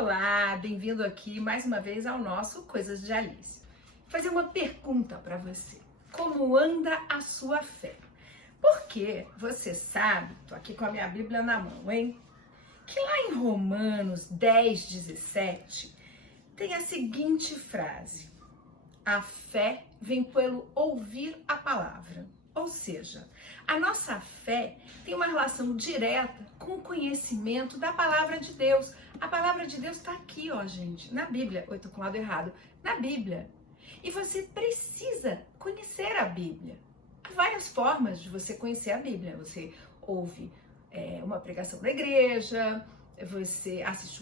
Olá, bem-vindo aqui mais uma vez ao nosso Coisas de Alice. Vou fazer uma pergunta para você. Como anda a sua fé? Porque você sabe, tô aqui com a minha Bíblia na mão, hein? Que lá em Romanos 10:17 tem a seguinte frase: a fé vem pelo ouvir a palavra. Ou seja, a nossa fé tem uma relação direta com o conhecimento da palavra de Deus. A palavra de Deus está aqui, ó, gente, na Bíblia. Eu tô com o lado errado. Na Bíblia. E você precisa conhecer a Bíblia. Há várias formas de você conhecer a Bíblia. Você ouve uma pregação da igreja, você assiste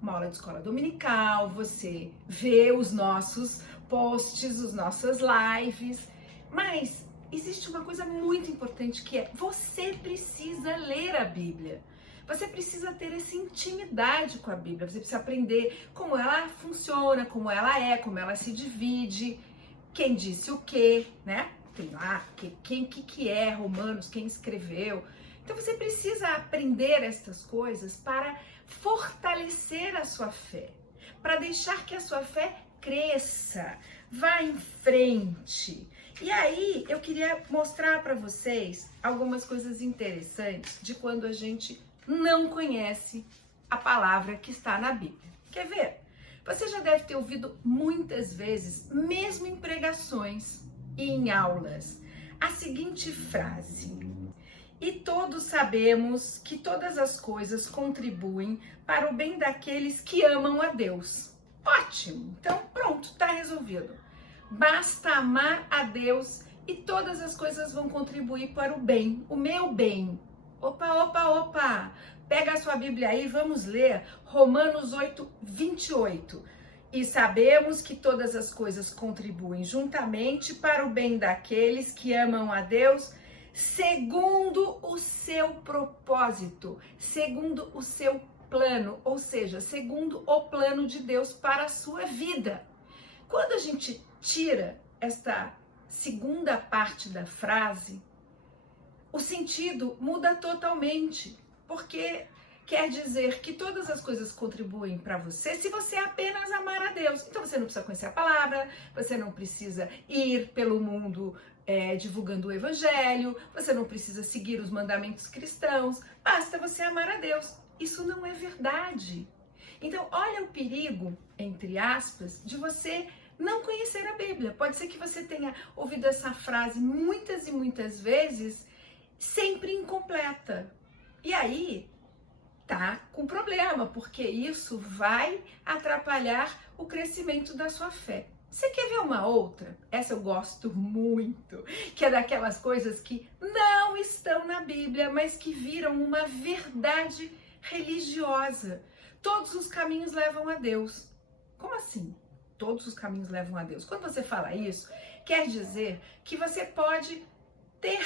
uma aula de escola dominical, você vê os nossos posts, as nossas lives, mas existe uma coisa muito importante que é: você precisa ler a Bíblia. Você precisa ter essa intimidade com a Bíblia. Você precisa aprender como ela funciona, como ela é, como ela se divide, quem disse o quê, né? Tem lá quem que é Romanos, quem escreveu. Então você precisa aprender estas coisas para fortalecer a sua fé, para deixar que a sua fé cresça, vá em frente. E aí eu queria mostrar para vocês algumas coisas interessantes de quando a gente não conhece a palavra que está na Bíblia. Quer ver? Você já deve ter ouvido muitas vezes, mesmo em pregações e em aulas, a seguinte frase: e todos sabemos que todas as coisas contribuem para o bem daqueles que amam a Deus. Ótimo! Então pronto, está resolvido. Basta amar a Deus e todas as coisas vão contribuir para o bem, o meu bem. Opa! Pega a sua Bíblia aí, vamos ler Romanos 8:28. E sabemos que todas as coisas contribuem juntamente para o bem daqueles que amam a Deus, segundo o seu propósito, segundo o seu plano, ou seja, segundo o plano de Deus para a sua vida. Quando a gente tira esta segunda parte da frase, o sentido muda totalmente, porque quer dizer que todas as coisas contribuem para você se você apenas amar a Deus. Então você não precisa conhecer a palavra, você não precisa ir pelo mundo divulgando o evangelho, você não precisa seguir os mandamentos cristãos, basta você amar a Deus. Isso não é verdade. Então olha o perigo, entre aspas, de você não conhecer a Bíblia. Pode ser que você tenha ouvido essa frase muitas e muitas vezes, sempre incompleta. E aí tá com problema, porque isso vai atrapalhar o crescimento da sua fé. Você quer ver uma outra? Essa eu gosto muito, que é daquelas coisas que não estão na Bíblia, mas que viram uma verdade religiosa. Todos os caminhos levam a Deus. Como assim? Todos os caminhos levam a Deus. Quando você fala isso, quer dizer que você pode ter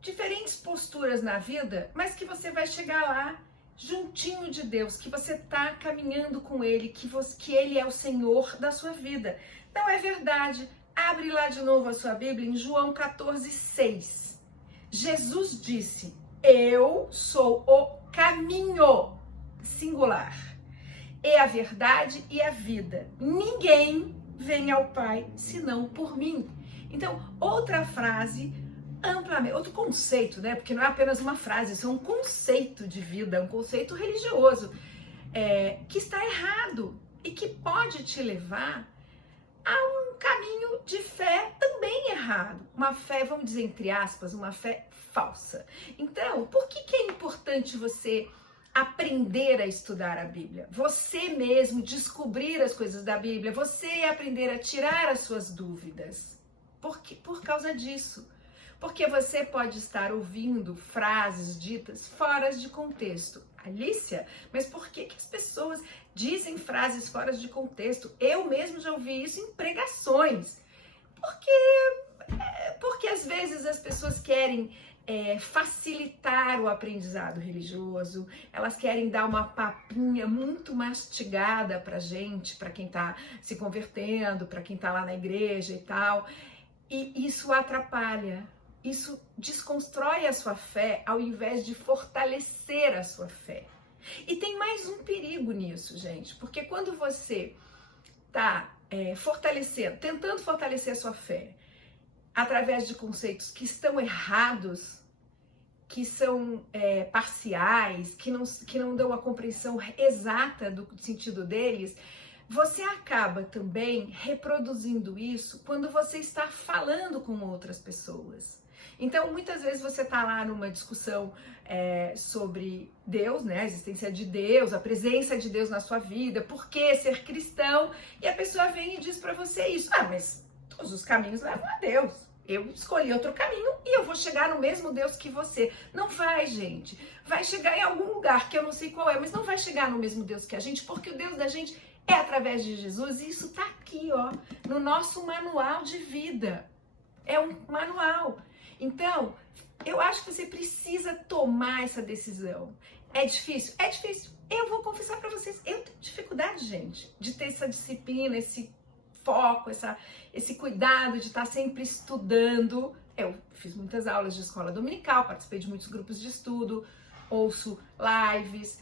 diferentes posturas na vida, mas que você vai chegar lá juntinho de Deus, que você está caminhando com Ele, que Ele é o Senhor da sua vida. Não é verdade? Abre lá de novo a sua Bíblia em João 14:6. Jesus disse: eu sou o caminho, singular, e a verdade e a vida. Ninguém vem ao Pai senão por mim. Então, outra frase amplamente, outro conceito, né? Porque não é apenas uma frase, isso é um conceito de vida, um conceito religioso, que está errado e que pode te levar a um caminho de fé também errado. Uma fé, vamos dizer entre aspas, uma fé falsa. Então, por que é importante você aprender a estudar a Bíblia? Você mesmo descobrir as coisas da Bíblia, você aprender a tirar as suas dúvidas. Por causa disso. Porque você pode estar ouvindo frases ditas fora de contexto. Alicia, mas por que as pessoas dizem frases fora de contexto? Eu mesmo já ouvi isso em pregações. Porque às vezes as pessoas querem facilitar o aprendizado religioso, elas querem dar uma papinha muito mastigada pra gente, pra quem tá se convertendo, pra quem tá lá na igreja e tal. E isso atrapalha. Isso desconstrói a sua fé ao invés de fortalecer a sua fé. E tem mais um perigo nisso, gente, porque quando você está tentando fortalecer a sua fé através de conceitos que estão errados, que são parciais, que não dão a compreensão exata do sentido deles, você acaba também reproduzindo isso quando você está falando com outras pessoas. Então, muitas vezes você está lá numa discussão sobre Deus, né, a existência de Deus, a presença de Deus na sua vida, por que ser cristão, e a pessoa vem e diz para você isso. Ah, mas todos os caminhos levam a Deus. Eu escolhi outro caminho e eu vou chegar no mesmo Deus que você. Não vai, gente. Vai chegar em algum lugar que eu não sei qual é, mas não vai chegar no mesmo Deus que a gente, porque o Deus da gente é através de Jesus, e isso tá aqui, ó, no nosso manual de vida. É um manual. Então, eu acho que você precisa tomar essa decisão. É difícil? É difícil. Eu vou confessar para vocês, eu tenho dificuldade, gente, de ter essa disciplina, esse foco, esse cuidado de estar sempre estudando. Eu fiz muitas aulas de escola dominical, participei de muitos grupos de estudo, ouço lives,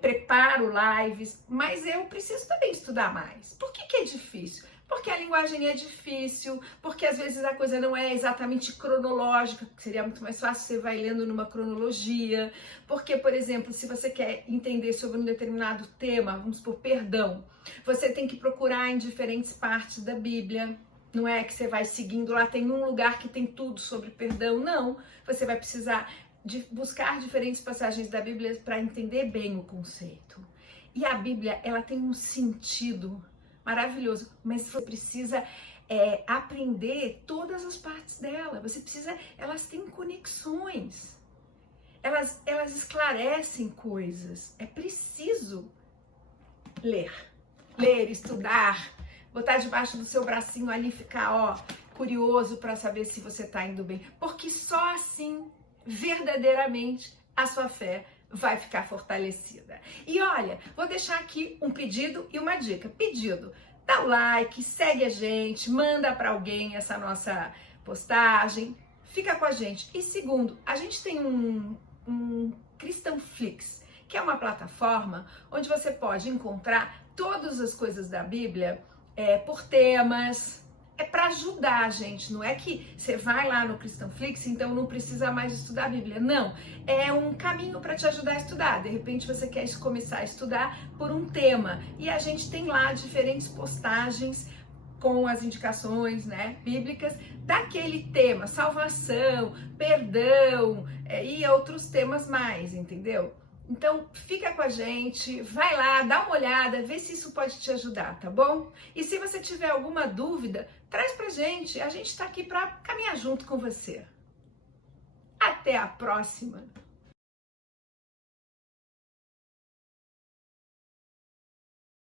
preparo lives, mas eu preciso também estudar mais. Por que é difícil? Porque a linguagem é difícil, porque às vezes a coisa não é exatamente cronológica, que seria muito mais fácil, você vai lendo numa cronologia. Porque, por exemplo, se você quer entender sobre um determinado tema, vamos supor, perdão, você tem que procurar em diferentes partes da Bíblia. Não é que você vai seguindo lá, tem um lugar que tem tudo sobre perdão, não. Você vai precisar de buscar diferentes passagens da Bíblia para entender bem o conceito. E a Bíblia, ela tem um sentido maravilhoso, mas você precisa aprender todas as partes dela. Você precisa, elas têm conexões, elas esclarecem coisas. É preciso ler, estudar, botar debaixo do seu bracinho ali, ficar, ó, curioso para saber se você tá indo bem, porque só assim, verdadeiramente, a sua fé vai ficar fortalecida. E olha, vou deixar aqui um pedido e uma dica. Pedido, dá o like, segue a gente, manda para alguém essa nossa postagem, fica com a gente. E segundo, a gente tem um Cristãoflix, que é uma plataforma onde você pode encontrar todas as coisas da Bíblia por temas. É para ajudar a gente, não é que você vai lá no Cristãoflix, então não precisa mais estudar a Bíblia. Não, é um caminho para te ajudar a estudar. De repente você quer começar a estudar por um tema, e a gente tem lá diferentes postagens com as indicações, né, bíblicas daquele tema, salvação, perdão e outros temas mais, entendeu? Então, fica com a gente, vai lá, dá uma olhada, vê se isso pode te ajudar, tá bom? E se você tiver alguma dúvida, traz pra gente, a gente tá aqui pra caminhar junto com você. Até a próxima!